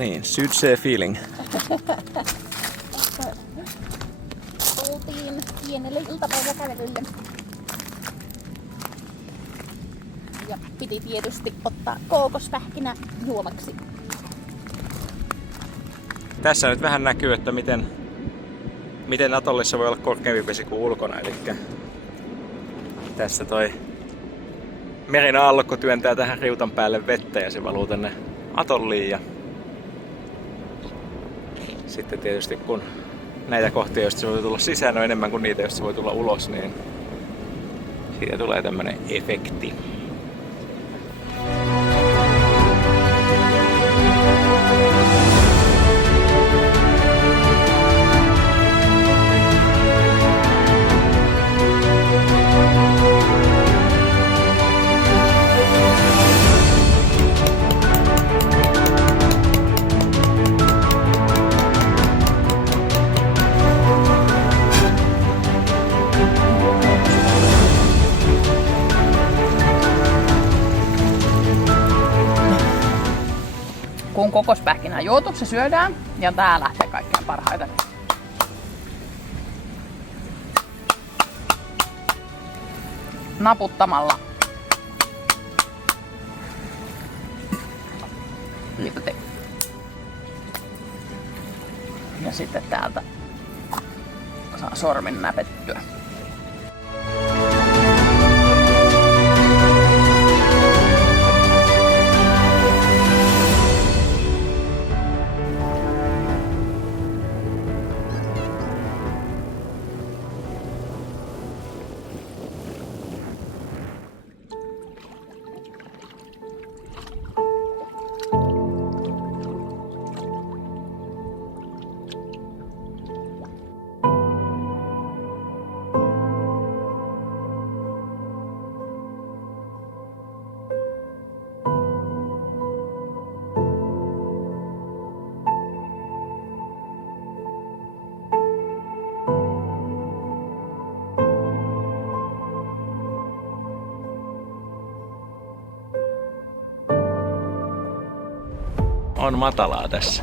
niin, Sydsee feeling. Tultiin pienelle iltapäiväkävelylle. Ja piti tietysti ottaa kookospähkinä juomaksi. Tässä nyt vähän näkyy, että miten atollissa voi olla korkeampi vesi kuin ulkona. Eli tässä toi meren aallokko työntää tähän riutan päälle vettä ja se valuu tänne atolliin. Ja sitten tietysti kun näitä kohtia, joista se voi tulla sisään, on enemmän kuin niitä, joista se voi tulla ulos, niin siitä tulee tämmönen efekti. Kun kokospähkinä on juotu, se syödään ja tää lähtee kaikkein parhaiten. Naputtamalla. Ja sitten täältä saa sormin näpettyä. On matalaa tässä.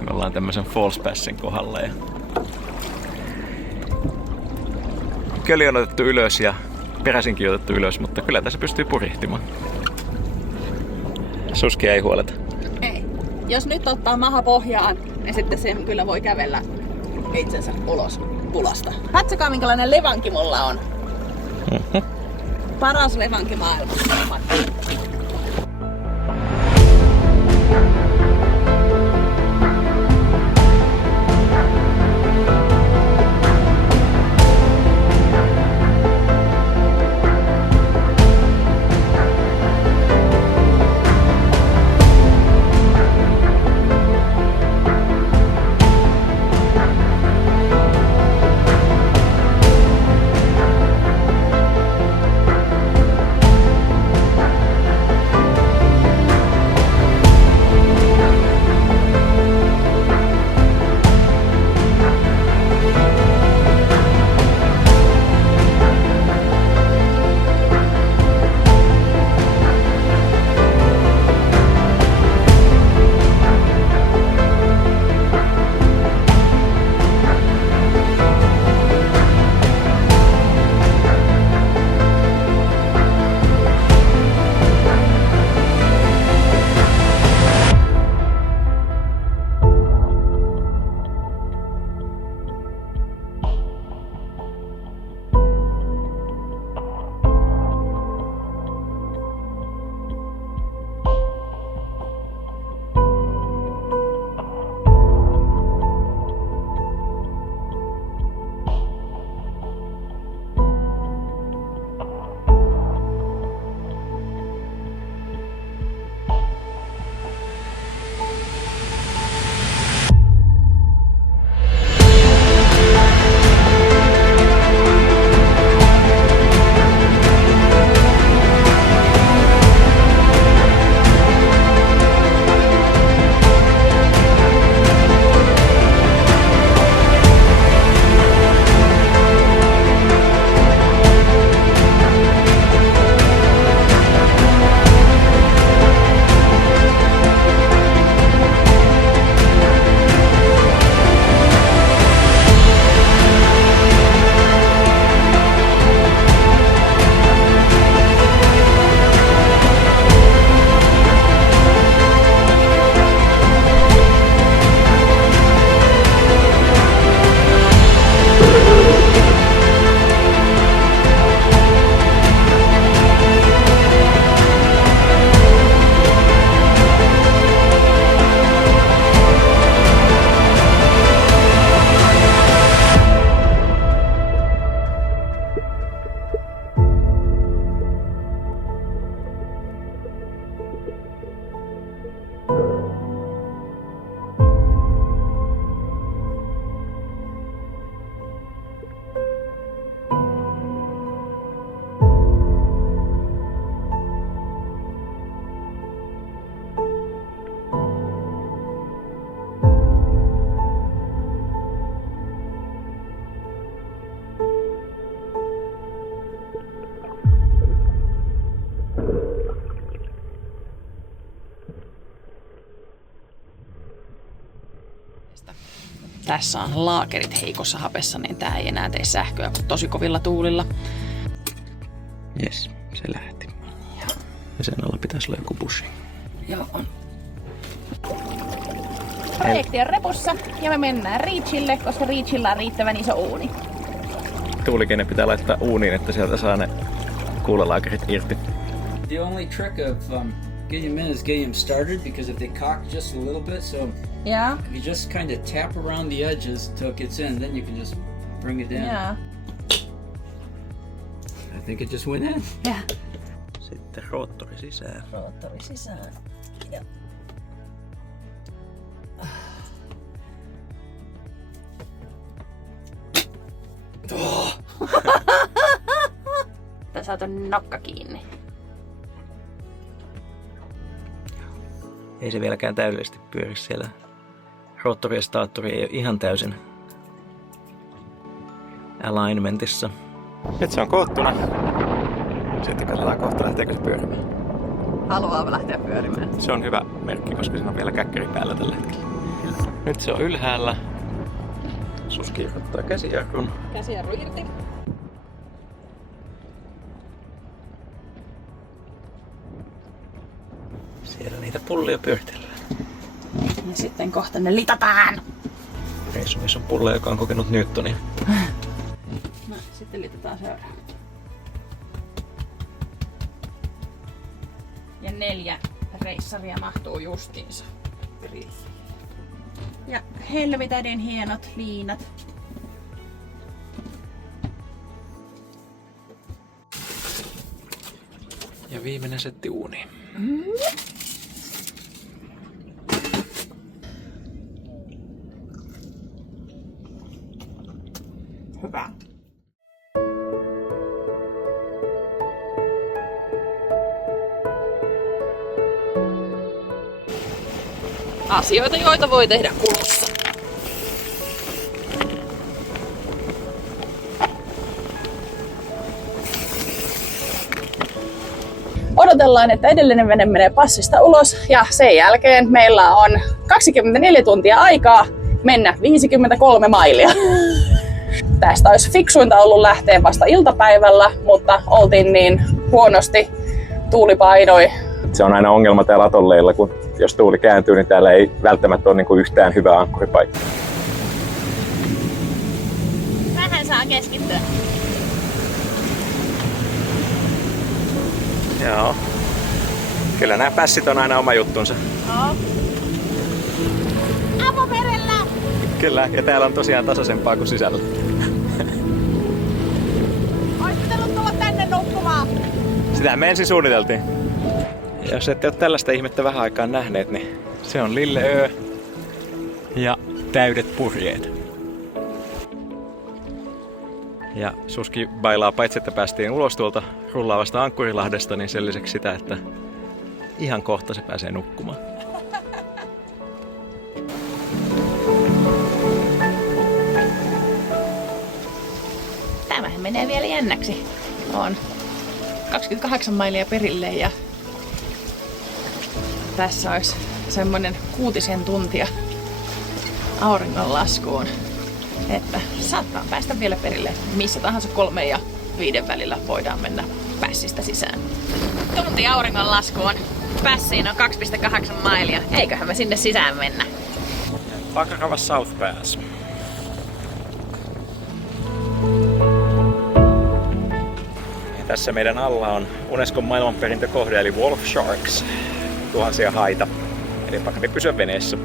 Me ollaan tämmösen False Passin kohdalla. Ja köli on otettu ylös ja peräsinkin otettu ylös, mutta kyllä tässä pystyy purihtimaan. Suskia ei huoleta. Ei. Jos nyt ottaa maha pohjaan, niin sitten se kyllä voi kävellä itsensä ulos pulasta. Katsokaa minkälainen levanki mulla on. Paras levanki maailmassa. tässä on laakerit heikossa hapessa, niin tää ei enää tee sähköä tosi kovilla tuulilla. Jes, se lähti. Ja sen alla pitäisi olla joku bushi. Joo, on. Projekti on repussa ja me mennään Reachille, koska Reachilla on riittävän iso uuni. Tuulikenne pitää laittaa uuniin, että sieltä saa ne kuulalaakerit irti. The only trick of getting them in is getting them started, because if they cock just a little bit, so Yeah. if you just kind of tap around the edges until it gets in, then you can just bring it in. Yeah. I think it just went in. Yeah. Sitten roottori sisään. Roottori sisään. Ja. Tässä on nokka kiinni. Ei se vieläkään täydellisesti pyöri siellä. Roottori ja staattori ei ole ihan täysin alignmentissa. Nyt se on koottuna. Sitten katsotaan kohta, lähteekö se pyörimään. Haluaa lähteä pyörimään. Se on hyvä merkki, koska siinä on vielä käkkäri päällä tällä hetkellä. Nyt se on ylhäällä. Suski irrottaa käsijarrun. Käsijarru irti. Siellä niitä pullia pyöritellään. Ja sitten kohta ne litataan. Reissumies on pulla, joka on kokenut Newtonia. No, sitten litataan seuraava. Ja 4 reissaria mahtuu justiinsa grilliin. Ja helvetäden hienot liinat. Ja viimeinen setti uuniin. Hyvä. Asioita, joita voi tehdä kulussa. Odotellaan, että edellinen vene menee passista ulos ja sen jälkeen meillä on 24 tuntia aikaa mennä 53 mailia. Tästä olisi fiksuinta ollut lähteä vasta iltapäivällä, mutta oltiin niin huonosti, tuuli painoi. Se on aina ongelma täällä atolleilla, kun jos tuuli kääntyy, niin täällä ei välttämättä ole niinku yhtään hyvää ankkuripaikkaa. Vähän saa keskittyä. Joo. Kyllä nämä pässit on aina oma juttunsa. No. Avomerellä! Kyllä, ja täällä on tosiaan tasaisempaa kuin sisällä. Ois pitänyt tulla tänne nukkumaan. Sitähän me ensin suunniteltiin. Ja jos ette ole tällaista ihmettä vähän aikaa nähneet, niin se on Lilleö ja täydet purjeet. Ja Suski bailaa paitsi, että päästiin ulos tuolta rullaavasta Ankkurilahdesta, niin sen lisäksi sitä, että ihan kohta se pääsee nukkumaan. Tämähän menee vielä jännäksi. On 28 mailia perille ja tässä olisi semmonen 6 tuntia auringonlaskuun, että saattaa päästä vielä perille missä tahansa 3 ja 5 välillä voidaan mennä pässistä sisään. Tunti auringonlaskuun. Pässiin on 2,8 mailia. Eiköhän me sinne sisään mennä. Pakarava South Pass. Ja tässä meidän alla on Unescon maailmanperintökohde eli Wolf Sharks. Tuhansia haita. Eli pakari pysyä veneessä.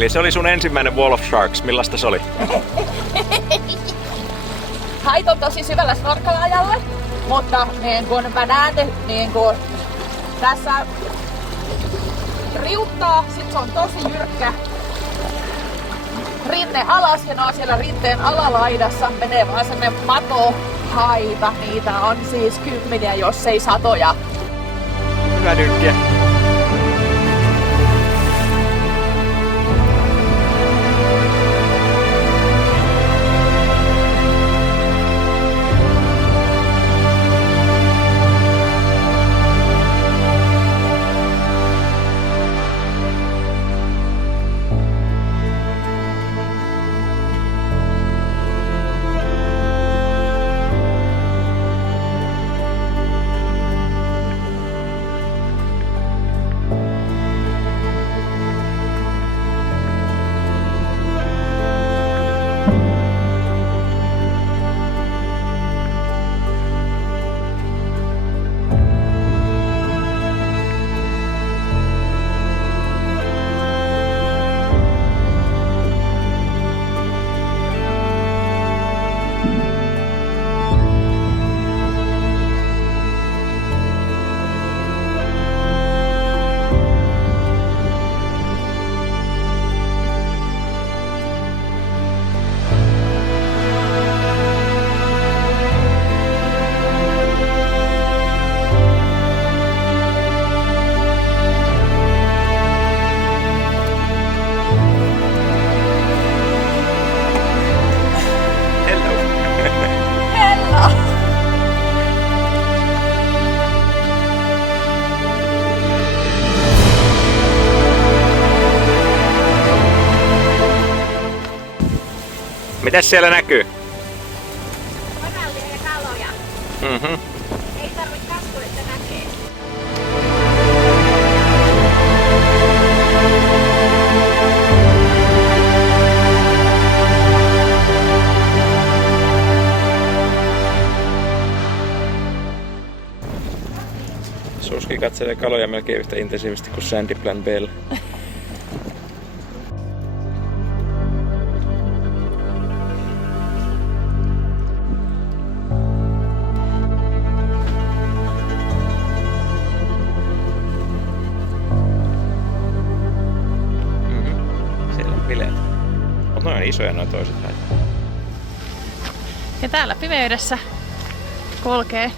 Eli se oli sun ensimmäinen Wall of Sharks. Millaista se oli? Hait on tosi syvällä snorkelaajalle, mutta niin kun mä näen, niin kun tässä riuttaa, sit se on tosi jyrkkä rinne alas ja ne on siellä rinteen alalaidassa. Menee vaan sellainen matohaita. Niitä on siis kymmeniä, jos ei satoja. Hyvä dynkkiä. Mitäs siellä näkyy? Kanalia ja kaloja. Ei tarvitse kasvua, että näkee. Suski katselee kaloja melkein yhtä intensiivisesti kuin Sandy Plan Bell. Noin isoja noin toiset hait. Ja täällä pimeydessä kulkee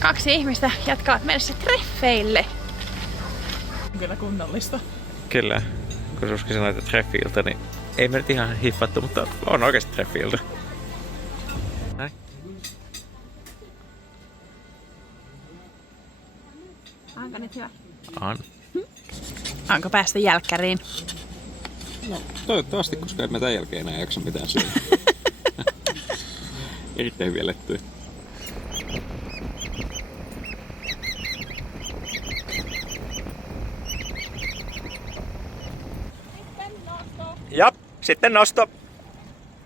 kaksi ihmistä, jotka ovat menossa treffeille. Kyllä kunnollista. Kyllä. Kun Suski sanoi, että treffi-ilta, niin ei me nyt ihan hiffattu, mutta on oikeasti treffi-ilta. Näin. Onko nyt hyvä? On. Onko päästä jälkkäriin? No, toivottavasti, koska emme tämän jälkeen enää jaksa mitään syödä. Erittäin hyviä lettuja. Jap, sitten nosto.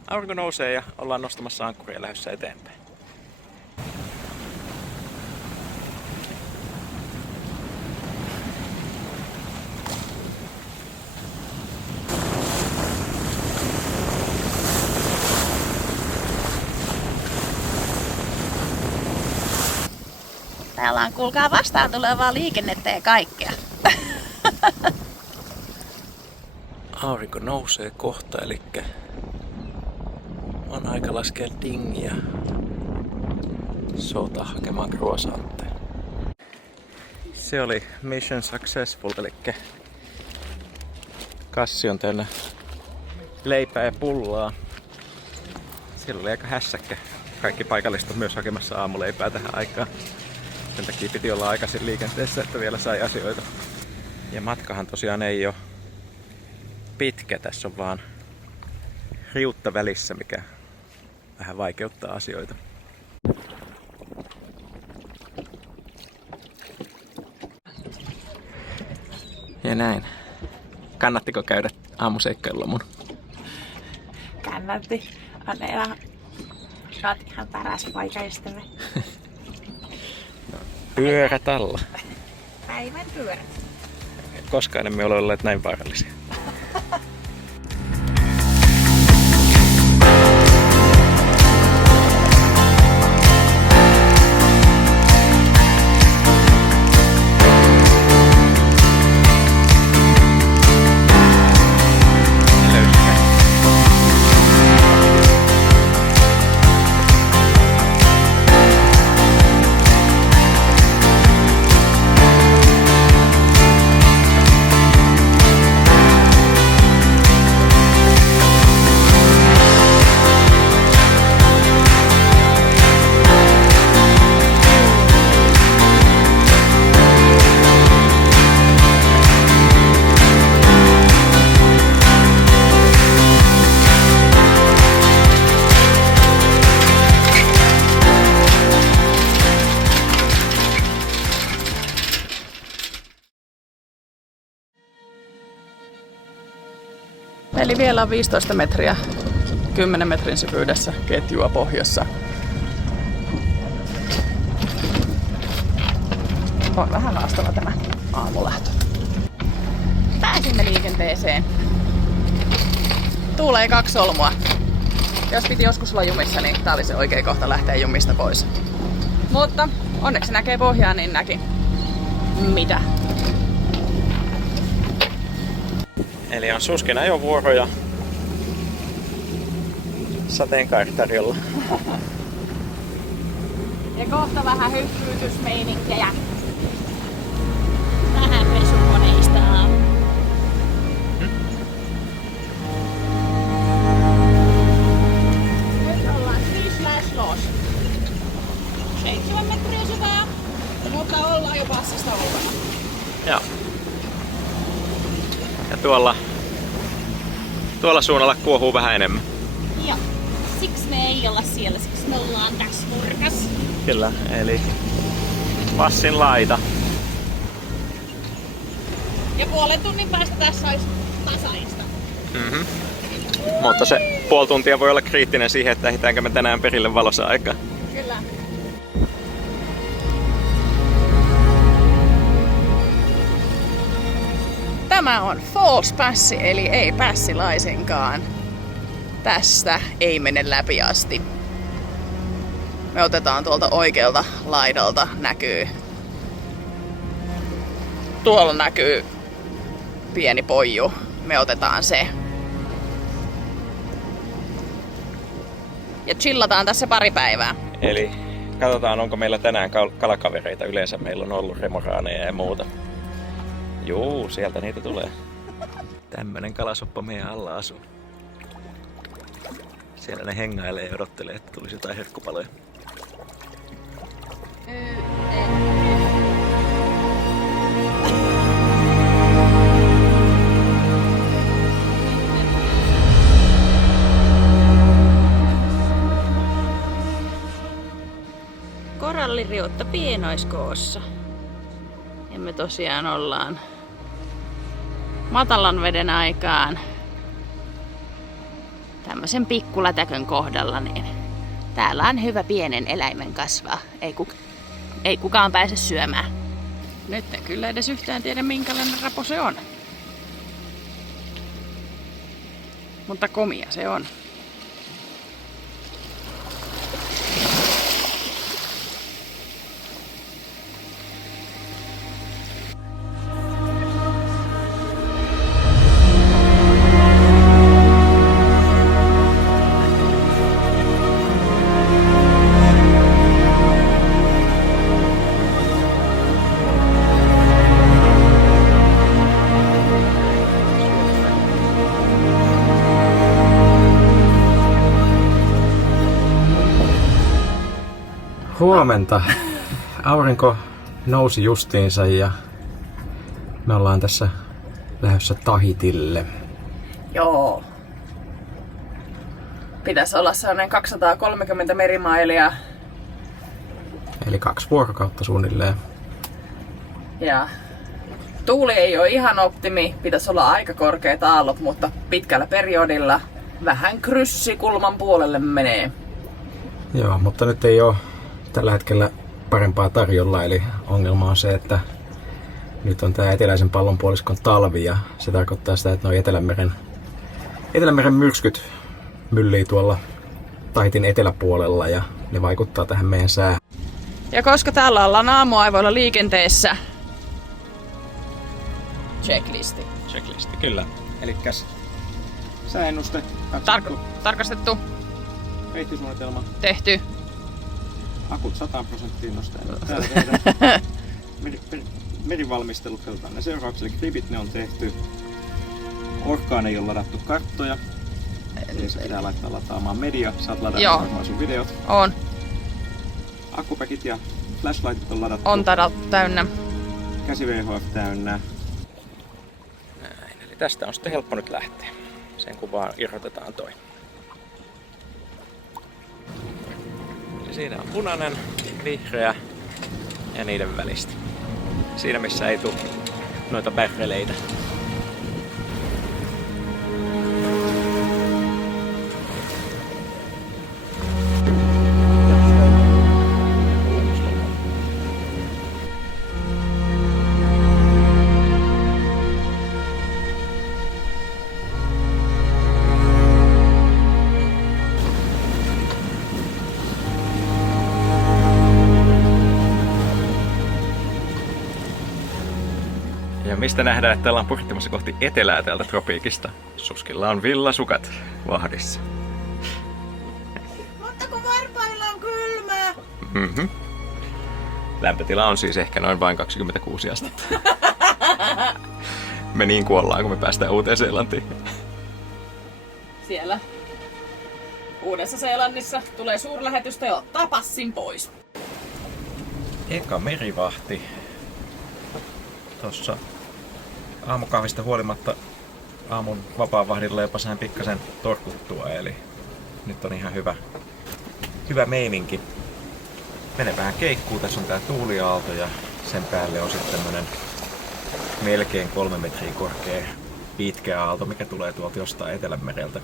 Aurinko nousee ja ollaan nostamassa ankkuria lähdössä eteenpäin. Täällä on kuulkaa vastaan tulevaa liikennettä ja kaikkea. Aurinko nousee kohta, eli on aika laskea dingiä soutaa hakemaan croissantteja. Se oli mission successful, eli kassi on täynnä leipää ja pullaa. Siellä oli aika hässäkkä. Kaikki paikalliset on myös hakemassa aamuleipää tähän aikaan. Sen takia piti olla aikaisin liikenteessä, että vielä sai asioita. Ja matkahan tosiaan ei ole pitkä, tässä on vaan riutta välissä, mikä vähän vaikeuttaa asioita. Ja näin. Kannattiko käydä aamuseikkailulla mun? Kannatti. Oot ihan paras poikaystävä. Pyörät alla. Päivän pyörät. Koskaan emme ole olleet näin vaarallisia. Eli vielä on 15 metriä 10 metrin syvyydessä ketjua pohjassa. On vähän haastava tämä aamulähtö. Pääsimme liikenteeseen. Tuulee 2 solmua. Jos piti joskus olla jumissa, niin tää oli se oikea kohta lähteä jumista pois. Mutta onneksi näkee pohjaa, niin näki. Mitä? Eli on Suskin ajovuoro ja sateenkaari tarjolla. Ja kohta vähän hyppyytysmeininkejä. Vähän pesukoneista. Nyt ollaan 3/los. 7 metriä syvää. Mutta ollaan jo passista ulkona. Joo. Ja tuolla suunnalla kuohuu vähän enemmän. Joo. Siksi me ei olla siellä, siksi me ollaan tässä nurkassa. Kyllä, eli passin laita. Ja puolen tunnin päästä tässä olisi tasaista. Mm-hmm. Mutta se puoli tuntia voi olla kriittinen siihen, että ehditäänkö me tänään perille valossa aikaa. Kyllä. Tämä on false passi, eli ei passi laisinkaan. Tästä ei mene läpi asti. Me otetaan tuolta oikealta laidalta, näkyy. Tuolla näkyy pieni poiju. Me otetaan se. Ja chillataan tässä pari päivää. Eli katsotaan, onko meillä tänään kalakavereita. Yleensä meillä on ollut remoraaneja ja muuta. Juu, sieltä niitä tulee. Tämmönen kalasoppa meidän alla asuu. Siellä ne hengailee ja odottelee, että tulisi jotain herkkupaloja. Koralliriutta pienoiskoossa. Ja me tosiaan ollaan matalan veden aikaan tämmöisen pikkulätäkön kohdalla, niin täällä on hyvä pienen eläimen kasvaa. Ei kukaan pääse syömään. Nyt en kyllä edes yhtään tiedä, minkälainen rapo se on. Mutta komia se on. Huomenta. Aurinko nousi justiinsa ja me ollaan tässä lähdössä Tahitille. Joo. Pitäisi olla sellainen 230 merimailia. Eli 2 vuorokautta suunnilleen. Ja tuuli ei ole ihan optimi. Pitäisi olla aika korkeat aallot, mutta pitkällä periodilla vähän kryssi kulman puolelle menee. Joo, mutta nyt ei ole tällä hetkellä parempaa tarjolla, eli ongelma on se, että Nyt on tää eteläisen pallonpuoliskon talvi ja se tarkoittaa sitä, että nuo Etelämeren myrskyt myllii tuolla Tahitin eteläpuolella ja ne vaikuttaa tähän meidän säähän. Ja koska täällä ollaan aamuaivoilla liikenteessä, checklisti. Checklisti, kyllä. Elikkäs sääennuste, Tarkastettu, reittisuunnitelma, tehty. akut 100% nostaen. Täällä tehdään merivalmistelut, katsotaan ne seuraavaksi, eli gripit ne on tehty. Orkkaan ei ole ladattu karttoja. Eli se pitää laittaa lataamaan media, saat ladata varmaan sun videot. On. Akkupäkit ja flashlightit on ladattu. On täynnä. Käsi VHF täynnä. Näin, eli tästä on sitten helppo nyt lähteä. Sen kun vaan irrotetaan toi. Eli siinä on punainen, vihreä ja niiden välistä. Siinä missä ei tule noita bärreleitä. Ja mistä nähdään, että ollaan purjehtimassa kohti etelää täältä tropiikista. Suskilla on villasukat vahdissa. Mutta kun varpailla on kylmää. Lämpötila on siis ehkä noin vain 26 astetta. Me niin kuollaan, kun me päästään Uuteen-Seelantiin. Siellä Uudessa-Seelannissa tulee suurlähetystä ja ottaa passin pois. Eka merivahti. Tossa aamukahvista huolimatta aamun vapaa-vahdilla jopa sain pikkasen torkuttua, eli nyt on ihan hyvä meininki. Mene vähän keikkuu, tässä on tää tuuliaalto ja sen päälle on sitten tämmönen melkein 3 metriä korkea pitkä aalto, mikä tulee tuolta jostain Etelämereltä.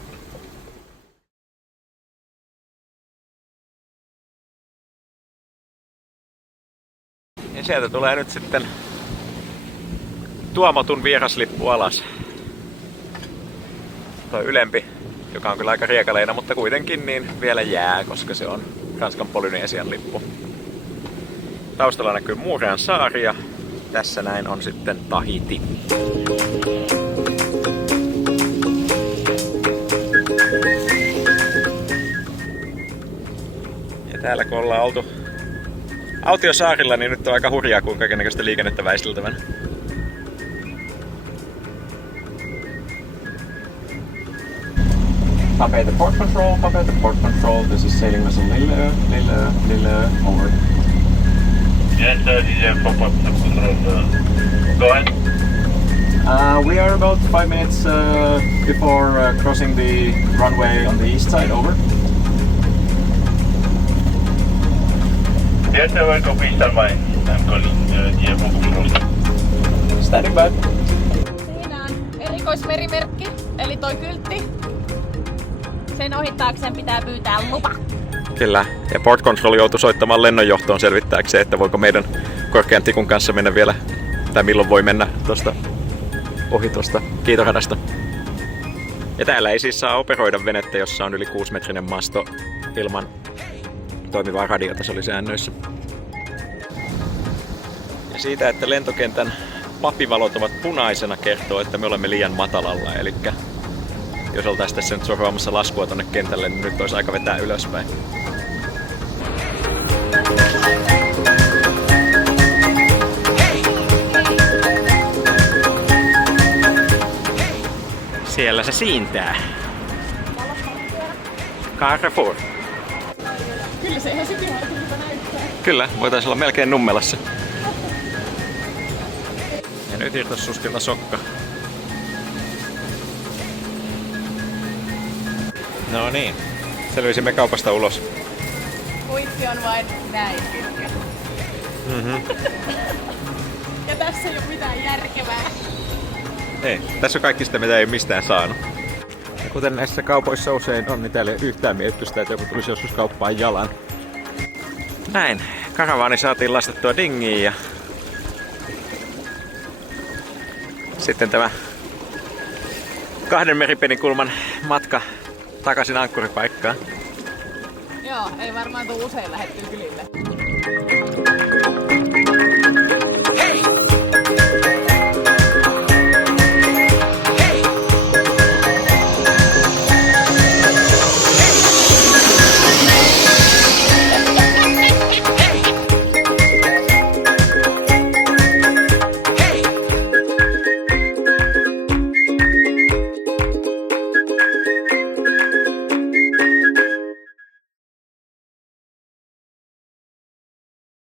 Ja sieltä tulee nyt sitten Tuomotun vieraslippu alas. Toi ylempi, joka on kyllä aika riekaleina, mutta kuitenkin niin vielä jää, koska se on Ranskan Polynesian lippu. Taustalla näkyy Muurean saari ja tässä näin on sitten Tahiti. Ja täällä kun ollaan oltu autiosaarilla, niin nyt on aika hurjaa, kun kaikennäköistä liikennettä väisteltävänä. Papay the port control, this is sailing vessel Lilleö, over. Yes, DJ pop-up control. Go ahead. We are about 5 minutes before crossing the runway on the east side, over. Yes, sir, copy, stand by. I'm calling DJ pop-up control. Standing by. Siinä on erikoismerimerkki, eli toi kyltti. Sen ohittaakseen pitää pyytää lupa. Kyllä, ja Port Control joutui soittamaan lennonjohtoon selvittääkseen, että voiko meidän korkean tikun kanssa mennä vielä, tai milloin voi mennä ohi tuosta kiitoradasta. Ja täällä ei siis saa operoida venettä, jossa on yli 6-metrinen masto ilman toimivaa radiota, se oli säännöissä. Ja siitä, että lentokentän papivalot ovat punaisena, kertoo, että me olemme liian matalalla, eli jos oltaisiin tässä nyt sorvaamassa laskua tonne kentälle, niin nyt olisi aika vetää ylöspäin. Siellä se siintää. Carrefour. Kyllä se ihan sikihartilta näyttää. Kyllä, voitaisiin olla melkein Nummelassa. Ja nyt irtos Suskilta sokka. No niin, selvisimme kaupasta ulos. Kuitti on vain näin pitkä. Ja tässä ei ole mitään järkevää. Ei, tässä on kaikki sitä, mitä ei mistään saanut. Ja kuten näissä kaupoissa usein on, niin täällä ei ole yhtään mietitty sitä, että joku tulisi joskus kauppaan jalan. Näin, karavaani saatiin lastattua dingiin ja Sitten tämä 2 meripenikulman matka takaisin ankkuripaikkaan. Joo, ei varmaan tuu usein lähettyä kylille.